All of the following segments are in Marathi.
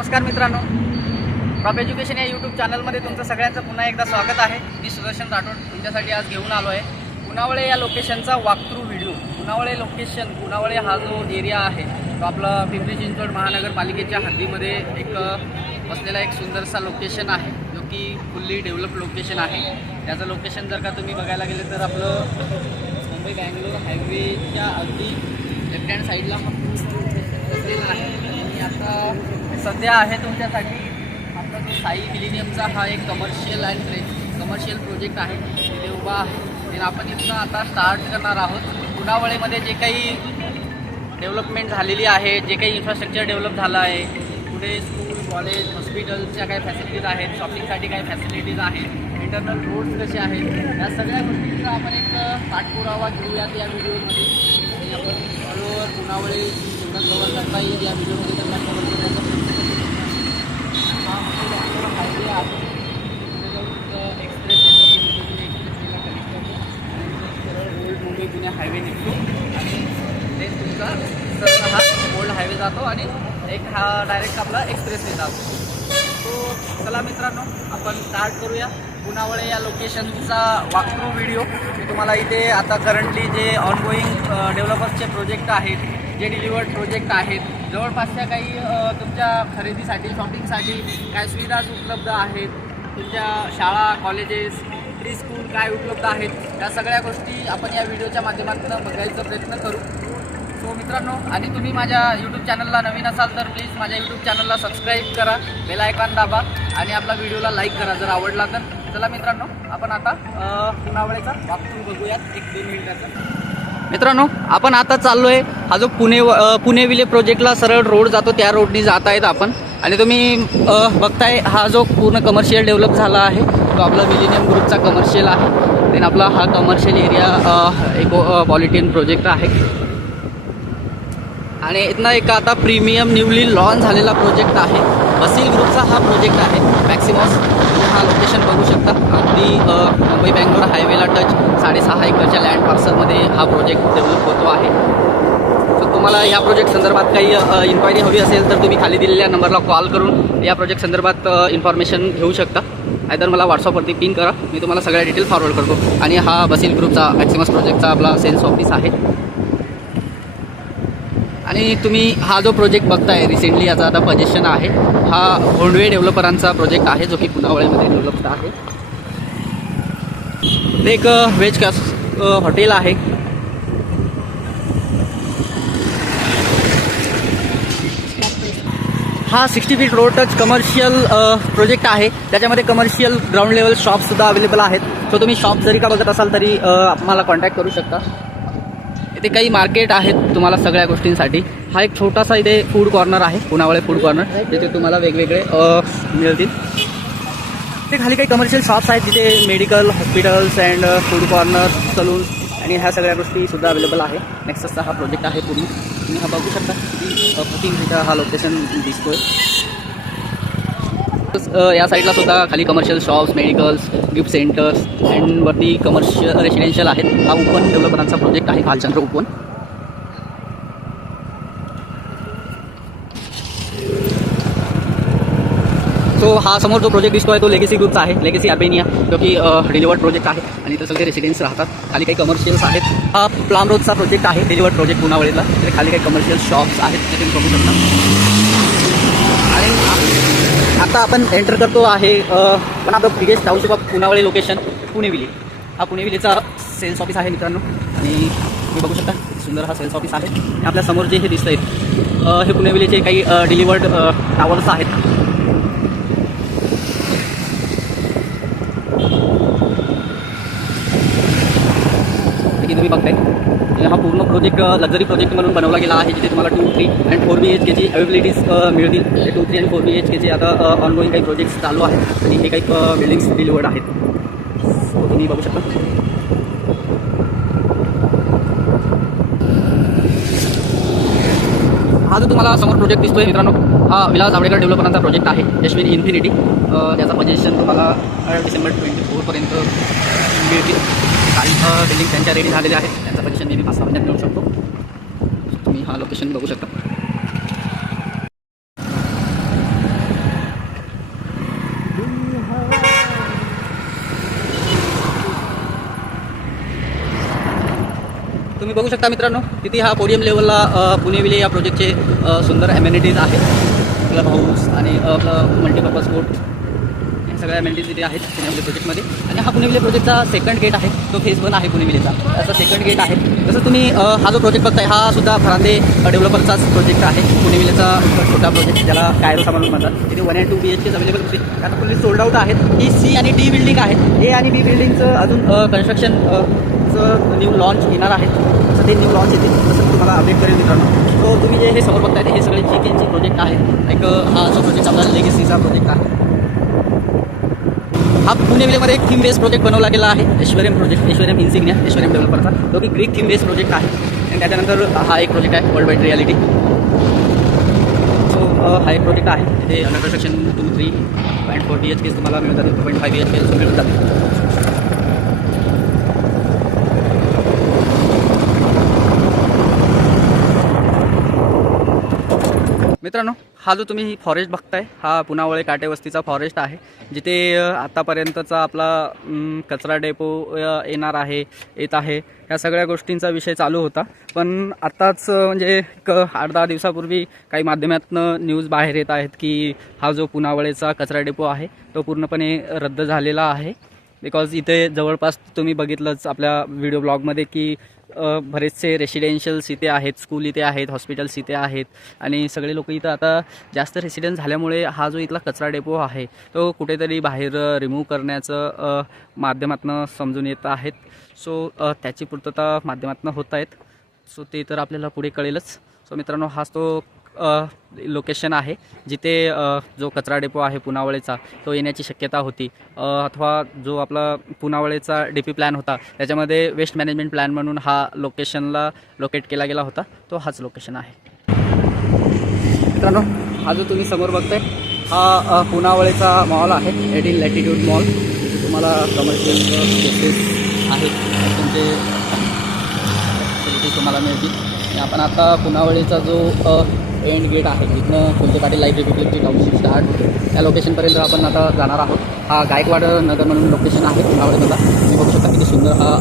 नमस्कार मित्रांनो. प्रॉप एज्युकेशन या यूट्यूब चॅनलमध्ये तुमचं सगळ्यांचं पुन्हा एकदा स्वागत आहे. मी सुदर्शन राठोड तुमच्यासाठी आज घेऊन आलो आहे पुनावळे या लोकेशनचा walkthrough video Punawale location Punawale हा जो एरिया आहे तो आपला पिंपरी चिंचवड महानगरपालिकेच्या हद्दीमध्ये एक बसलेला एक सुंदरसा लोकेशन आहे. जो की फुल्ली डेव्हलप लोकेशन आहे. त्याचं लोकेशन जर का तुम्ही बघायला गेलं तर आपलं मुंबई बँगलोर हायवेच्या अगदी लेफ्ट हँड साईडला हा बसलेला आहे. आणि आता सध्या आहे तुमच्यासाठी आपला जो साई मिलिनियमचा हा एक कमर्शियल अँड कमर्शियल प्रोजेक्ट आहे. तिथे उभा आहे. आपण इथं आता स्टार्ट करणार आहोत. पुनावळेमध्ये जे काही डेव्हलपमेंट झालेली आहे जे काही इन्फ्रास्ट्रक्चर डेव्हलप झालं आहे पुढे स्कूल कॉलेज हॉस्पिटलच्या काही फॅसिलिटीज आहेत शॉपिंगसाठी काही फॅसिलिटीज आहेत इंटरनल रोड्स कसे आहेत या सगळ्या गोष्टींचा आपण एक पाठपुरावा घेऊयात या व्हिडिओमध्ये आणि आपण ऑल पुनावळे जेवढा कवर करता येईल या व्हिडिओमध्ये त्यांना कवर करण्याचा प्रयत्न हा हायवे आहे पुढे एक्सप्रेस मुंबई एक्सप्रेस कनेक्ट आणि सरळ ओल्ड मुंबई पुणे हायवे निघतो आणि ते तुमचा सरळ हा ओल्ड हायवे जातो आणि एक हा डायरेक्ट आपला एक्सप्रेसने जातो तो चला मित्रांनो आपण स्टार्ट करूया पुनावळे या लोकेशनचा वाकथ्रू व्हिडिओ मी तुम्हाला इथे आता करंटली जे ऑनगोईंग डेव्हलपर्सचे प्रोजेक्ट आहेत जे डिलिवर्ड प्रोजेक्ट आहेत. जवळपासच्या काही तुमच्या खरेदीसाठी शॉपिंगसाठी काय सुविधा उपलब्ध आहेत? तुमच्या शाळा कॉलेजेस प्री स्कूल काय उपलब्ध आहेत? या सगळ्या गोष्टी आपण या व्हिडिओच्या माध्यमातून बघायचा प्रयत्न करू. सो मित्रांनो आणि तुम्ही माझ्या यूट्यूब चॅनलला नवीन असाल तर प्लीज माझ्या यूट्यूब चॅनलला सबस्क्राईब करा बेल आयकॉन दाबा आणि आपला व्हिडिओला लाईक करा जर आवडला तर. चला मित्रांनो आपण आता अ, पुनावळेचा वापरून बघूयात. एक दोन मिनिटाचा. मित्रांनो आपण आता चाललोय हा जो पुणे पुणे विले प्रोजेक्टला सरळ रोड जातो त्या रोडनी जात आहेत आपण. आणि तुम्ही बघताय हा जो पूर्ण कमर्शियल डेव्हलप झाला आहे तो आपला मिलिनियम ग्रुपचा कमर्शियल आहे. देन आपला हा कमर्शियल एरिया एको पॉलिटियन प्रोजेक्ट आहे. आणि इथनं एक आता प्रीमियम न्यूली लॉन्च झालेला प्रोजेक्ट आहे. बसील ग्रुपचा हा प्रोजेक्ट आहे. मॅक्सिमॉस तुम्ही हा लोकेशन बघू शकता. अगदी मुंबई बँगलोर हायवेला टच साडेसहा एकरच्या लँड पार्सलमध्ये हा प्रोजेक्ट डेव्हलप होतो आहे. सो तुम्हाला या प्रोजेक्ट संदर्भात काही इन्क्वायरी हवी असेल तर तुम्ही खाली दिलेल्या नंबरला कॉल करून या प्रोजेक्ट संदर्भात इन्फॉर्मेशन घेऊ शकता. नाहीतर मला व्हॉट्सअपवरती पिन करा. मी तुम्हाला सगळ्या डिटेल फॉरवर्ड करतो. आणि हा बसील ग्रुपचा मॅक्सिमस प्रोजेक्टचा आपला सेल्स ऑफिस आहे. आणि तुम्ही हा जो प्रोजेक्ट बघताय रिसेंटली याचा आता पजेशन आहे. हा भोंडवे डेव्हलपरांचा प्रोजेक्ट आहे जो की पुनावळीमध्ये डेव्हलप्ड आहे. ते एक व्हेज कॅस हॉटेल आहे. हा sixty feet road touch commercial project आहे. त्याच्यामध्ये कमर्शियल ग्राउंड लेवल शॉपसुद्धा अवेलेबल आहेत. सो तुम्ही शॉप जरी का बघत असाल तरी मला आम्हाला कॉन्टॅक्ट करू शकता. इथे काही मार्केट आहेत तुम्हाला सगळ्या गोष्टींसाठी. हा एक छोटासा इथे फूड कॉर्नर आहे पुनावळे फूड कॉर्नर जिथे तुम्हाला वेगवेगळे मिळतील. ते खाली काही कमर्शियल शॉप्स आहेत जिथे medical hospitals and food corner salon आणि ह्या सगळ्या गोष्टी सुद्धा अवेलेबल आहे. नेक्स्टचा हा प्रोजेक्ट आहे पूर्ण तुम्ही हा बघू शकता. किती हा लोकेशन दिसतोय. Uh, या साईडला सुद्धा खाली commercial shops medicals gift centres and वरती कमर्शियल रेसिडेन्शियल आहेत. हा ओपन डेव्हलपरांचा प्रोजेक्ट आहे भालचंद्र ओपन सो हा समोर जो प्रोजेक्ट दिसतो आहे तो लेगेसी ग्रुपचा आहे. लेगेसी अर्बेनिया जो की uh, डिलिवर्ड प्रोजेक्ट आहे. आणि इथं सगळे रेसिडेन्स राहतात. खाली काही कमर्शियल्स आहेत. हा प्लाम रोडचा प्रोजेक्ट आहे डिलिवर्ड प्रोजेक्ट पुनावळीला तिथे खाली काही कमर्शियल शॉप्स आहेत ते तुम्ही बघू शकता. आणि आता आपण एंटर करतो आहे पण आपलं biggest township of Punawale location Puneville. हा पुणेविलेचा सेल्स ऑफिस आहे मित्रांनो. आणि तुम्ही बघू शकता सुंदर हा सेल्स ऑफिस आहे. आणि आपल्यासमोर जे हे दिसत आहेत हे पुणे विलेचे काही डिलिवर्ड टावर्स आहेत. तुम्ही बघताय? म्हणजे हा पूर्ण प्रोजेक्ट लक्झरी प्रोजेक्ट म्हणून बनवला गेला आहे जिथे तुम्हाला two three and four B H केची अवेबिलिटीज मिळतील. Two three and four B H केचे आता ऑनगोईंग काही प्रोजेक्ट्स चालू आहेत. आणि हे काही बिल्डिंग्स डिलिवर्ड आहेत. हो, तुम्ही बघू शकता. हा जो तुम्हाला समोर प्रोजेक्ट दिसतोय मित्रांनो हा विलास आंबेडकर डेव्हलपरांचा प्रोजेक्ट आहे यशविन इन्फिनिटी त्याचा पजेशन तुम्हाला डिसेंबर ट्वेंटी फोरपर्यंत मिळतील. काही बिल्डिंग त्यांच्या रेडी झालेल्या आहेत. त्यांचा लोकेशन मी पाच मिनिटात मिळू शकतो तुम्ही हा लोकेशन बघू शकता. तुम्ही बघू शकता मित्रांनो तिथे हा पोडियम लेवलला पुणेविले या प्रोजेक्टचे सुंदर ॲम्युनिटीज आहेत. क्लब हाऊस आणि आपलं मल्टीपर्पज कोर्ट सगळ्या अमेनिटीज तिथे आहेत पुणेविले प्रोजेक्टमध्ये आणि हा पुणेविले प्रोजेक्टचा सेकंड गेट आहे. तो फेज वन आहे पुणेविलेचा असा त्याचा सेकंड गेट आहे. जसं तुम्ही हा जो प्रोजेक्ट बघताय हा सुद्धा फरांदे डेव्हलपरचाच प्रोजेक्ट आहे. पुणेविलेचा छोटा प्रोजेक्ट ज्याला कायरो सामान म्हणतात. तिथे one and two B H K available होते. आता पूर्वी सोल्ड आउट आहेत. ही सी आणि डी बिल्डिंग आहे. ए आणि बी बिल्डिंगचं अजून कन्स्ट्रक्शन न्यू लॉन्च येणार आहे. तसं ते न्यू लॉन्च येतील तसं तुम्हाला अपडेट करेल मित्रांनो. सो तुम्ही जे हे समोर बघताय हे सगळे जी केनचे प्रोजेक्ट आहेत. एक हा जो प्रोजेक्ट आपला लेगेसीचा प्रोजेक्ट आहे. हा पुणे विलेमध्ये एक थीम बेस प्रोजेक्ट बनवला गेला आहे. ऐश्वर्यम प्रोजेक्ट ऐश्वर्यम इन्सिग्निया ऐश्वर्यम डेव्हलपरचा जो की ग्रीक थीम बेस प्रोजेक्ट आहे. आणि त्याच्यानंतर हा एक प्रोजेक्ट आहे वर्ल्ड वाईड रियालिटी सो हा एक प्रोजेक्ट आहे. तिथे under construction two three point four B H Ks तुम्हाला मिळतात two point five B H Ks मिळून मित्रांनो हा जो तुम्ही फॉरेस्ट बघताय हा पुनावळे काटेवस्तीचा फॉरेस्ट आहे जिथे आतापर्यंतचा आपला कचरा डेपो येणार आहे येत आहे या सगळ्या गोष्टींचा विषय चालू होता. पण आत्ताच म्हणजे एक आठ दहा दिवसापूर्वी काही माध्यमातनं न्यूज बाहेर येत आहेत की हा जो पुनावळेचा कचरा डेपो आहे तो पूर्णपणे रद्द झालेला आहे. बिकॉज इथे जवळपास तुम्ही बघितलंच आपल्या व्हिडिओ ब्लॉगमध्ये की बरेचसे रेसिडेन्शियल्स इथे आहेत स्कूल इथे आहेत हॉस्पिटल्स इथे आहेत. आणि सगळे लोक इथं आता जास्त रेसिडेन्स झाल्यामुळे हा जो इथला कचरा डेपो आहे तो कुठेतरी बाहेर रिमूव्ह करण्याचं माध्यमातून माध्यमातनं समजून येत आहेत. सो त्याची पूर्तता माध्यमातनं होत आहेत. सो ते तर आपल्याला पुढे कळेलच. सो मित्रांनो हाच तो लोकेशन आहे जिथे जो कचरा डेपो आहे पुनावळेचा तो येण्याची शक्यता होती. अथवा जो आपला पुनावळेचा डी पी प्लॅन होता त्याच्यामध्ये वेस्ट मॅनेजमेंट प्लॅन म्हणून हा लोकेशनला लोकेट केला गेला होता तो हाच लोकेशन आहे. मित्रांनो हा जो तुम्ही समोर बघताय हा पुनावळेचा मॉल आहे एडिन लॅटिट्यूड मॉल तुम्हाला कमर्शियल स्पेसेस आहेत तुमचे फॅसिलिटी तुम्हाला मिळतील. आपण आता पुनावळीचा जो एंड गेट आहे. इथनं कोणते पाटील लाइट रिपब्लिकची टाउनशिप स्टार्ट त्या लोकेशनपर्यंत आपण आता जाणार आहोत. हा गायकवाड नगर म्हणून लोकेशन आहे. पुनावळीमधला तुम्ही बघू शकता किती सुंदर हा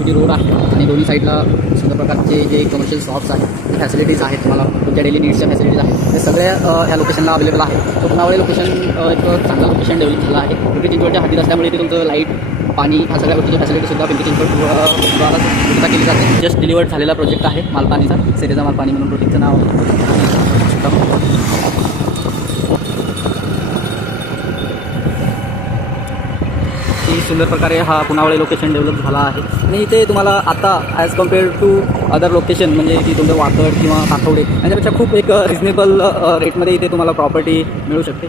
सिक्स्टी रोड आहे. आणि दोन्ही साईडला सुंदर प्रकारचे जे कमर्शियल शॉप्स आहेत फॅसिलिटीज आहेत तुम्हाला तुमच्या डेली नीड्सच्या फॅसिलिटीज आहेत ते सगळ्या ह्या लोकेशनला अवेलेबल आहे. तो पुन्हा लोकेशन एक चांगलं लोकेशन डेव्हलप झालं आहे. पिंपरी चिंचवडच्या हातीत असल्यामुळे इथे तुमचं लाइट पाणी ह्या सगळ्या गोष्टीची फॅसिलिटीसुद्धा पिंपरी चिंचवडद्वारा सुद्धा केली जाते. जस्ट डिलिव्हर्ड झालेला प्रोजेक्ट आहे मालपाणीचा सेरेजा मालपाणी म्हणून प्रोजेक्टचं नाव आहे की सुंदर प्रकारे हा पुनावळे लोकेशन डेव्हलप झाला आहे. आणि इथे तुम्हाला आता as compare to other location म्हणजे की तुमचं वाकड किंवा काठवडे यांच्यापेक्षा खूप एक रिजनेबल रेटमध्ये इथे तुम्हाला प्रॉपर्टी मिळू शकते.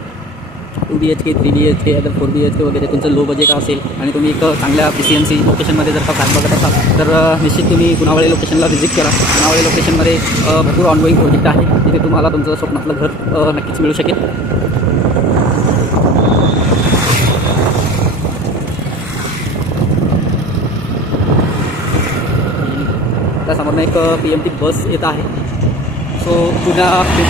Two B H K three B H K other four B H K वगैरे तुमचं लो बजेट असेल आणि तुम्ही एक चांगल्या पी सी एन सी लोकेशनमध्ये जर का काम बघत असाल तर निश्चित तुम्ही पुनावळे लोकेशनला व्हिजिट करा. पुनावळे लोकेशनमध्ये भरपूर ऑनगोईंग प्रोजेक्ट आहे. तिथे तुम्हाला तुमचं स्वप्नातलं घर नक्कीच मिळू शकेल. त्यासमोरनं एक पी एम टी बस येत आहे. सो पुन्हा पी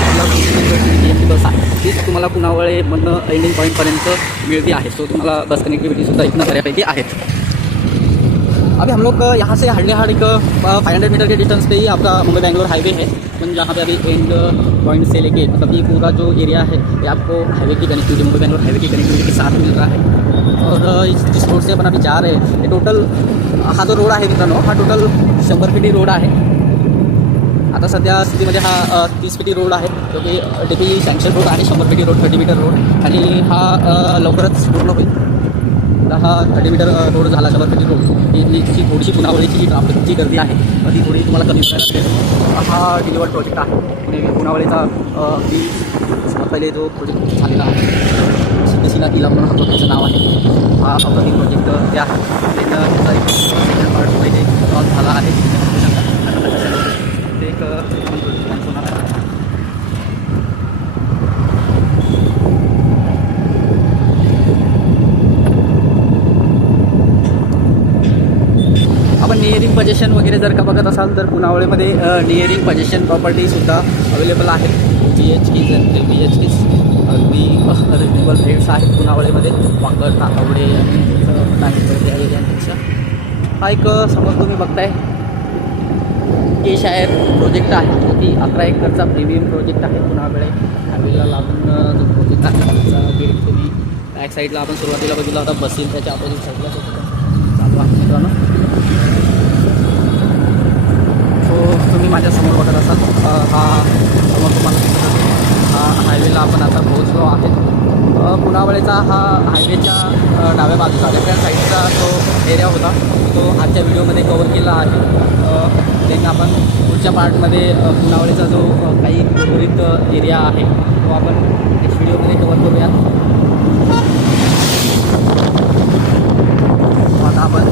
एम टी बस आहे. तीच तुम्हाला पुनावळेमधनं एंडिंग पॉईंटपर्यंत मिळती आहे. सो तुम्हाला बस कनेक्टिविटीसुद्धा इथनं बऱ्यापैकी आहेत. अभी हम लोग यहाँ से हार्डली हार्ड एक फाइव हंड्रेड मीटर के डिस्टेंस पे ही आपका मुंबई बैंगलोर हाईवे है. मतलब जहाँ पे अभी एंड पॉइंट से लेके मतलब ये पूरा जो एरिया है, ये आपको हाईवे की कनेक्टिविटी मुंबई बैंगलोर हाईवे की कनेक्टिविटी के साथ मिल रहा है. और इस, जिस रोड से अपन अभी जा रहे हैं, ये टोटल हा जो रोड आहे मित्रांनो हा टोटल शंभर फिटी रोड आहे. आता सध्या स्थितीमध्ये हा तीस फिटी रोड आहे. जो की डेपी सँक्शन रोड आहे शंभर फिटी रोड थर्टी मीटर रोड आणि हा लवकरच पूर्ण होईल. हा थर्टी मीटर रोड झाला शंभर फिटी रोड. ही जी थोडीशी पुनावळीची जी ट्राफिकची गर्दी आहे ती थोडी तुम्हाला कमी करायला मिळेल हा डिलिव्हर प्रोजेक्ट आहे. पुणे पुनावळीचा पहिले जो प्रोजेक्ट झालेला आहे. सिद्धसिला किल्ला म्हणून हा त्याचं नाव आहे. हा अप्रतिम प्रोजेक्ट ते आहे. त्याचा सेकंड पार्ट पहिले लॉन्च झाला आहे. ते एक होणार आहे. आपण नियरिंग पजेशन वगैरे जर का बघत असाल तर पुनावळेमध्ये नियरिंग पजेशन प्रॉपर्टीसुद्धा अवेलेबल आहे. बी एच केज आणि B H Ks reasonable rates आहेत पुनावळेमध्ये वाकड काकवडे आणि बाकीच्या त्या हा एक समज समोर तुम्ही बघताय. के शायर प्रोजेक्ट आहे. जो की अकरा एकरचा प्रीमियम प्रोजेक्ट आहे पुन्हाकडे हायवेला लागून जो प्रोजेक्ट आहे त्याचा गेट तुम्ही बॅक साईडला आपण सुरुवातीला बघितला होता. बसेल त्याच्या अपोजिट साईडला चालू आहे मित्रांनो. सो तुम्ही माझ्यासमोर बघत असाल. हा समोर तुम्हाला हा हायवेला आपण आता पोहोचलो आहे पुनावळेचा हा हायवेच्या डाव्या बाजूचा लेफ्ट हँड साईडचा जो एरिया होता तो आजच्या व्हिडिओमध्ये कवर केला आहे. देन आपण पुढच्या पार्टमध्ये पुनावळेचा जो काही उर्वरित एरिया आहे तो आपण नेक्स्ट व्हिडिओमध्ये कवर करूया आता आपण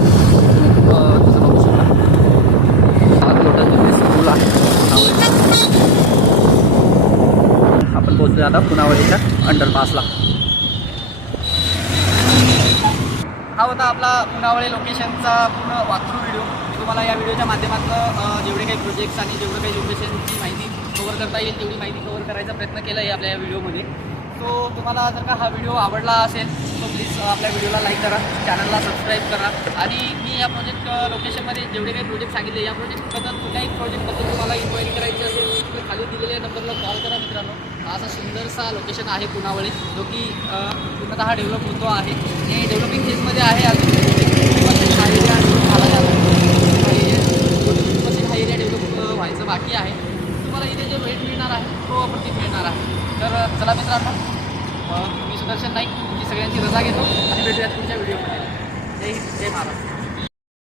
तसं बघू शकता. हा स्कूल आहे आपण पोहोचलो आता पुनावळीच्या अंडरपासला हा होता आपला लोकेशनचा पूर्ण वाथरू व्हिडिओ मी तुम्हाला या व्हिडिओच्या माध्यमातून जेवढे काही प्रोजेक्ट्स आणि जेवढं काही लोकेशनची माहिती कवर करता येईल तेवढी माहिती कवर करायचा प्रयत्न केला आहे आपल्या या व्हिडिओमध्ये सो तुम्हाला जर का हा व्हिडिओ आवडला असेल तो प्लीज आपल्या व्हिडिओला लाईक करा चॅनलला सबस्क्राईब करा. आणि मी या प्रोजेक्ट लोकेशनमध्ये जेवढे काही प्रोजेक्ट सांगितले या प्रोजेक्टबद्दल कुठल्याही प्रोजेक्टबद्दल तुम्हाला इन्क्वायरी करायची असेल तर खाली दिलेल्या नंबरला कॉल करा मित्रांनो. असा सुंदरसा लोकेशन आहे पुनावळे जो की पूर्णतः हा डेव्हलप होतो आहे. हे डेव्हलपिंग फेजमध्ये आहे अजून. हा हा एरिया व्हायचं बाकी आहे तुम्हाला इथे जो रेट मिळणार आहे तो मिळणार आहे तर चला मित्रांनो मी सुदर्शन नाईक तुमची सगळ्यांची रजा घेतो. आणि भेटूयात पुढच्या व्हिडिओमध्ये. जय हिंद जय महाराष्ट्र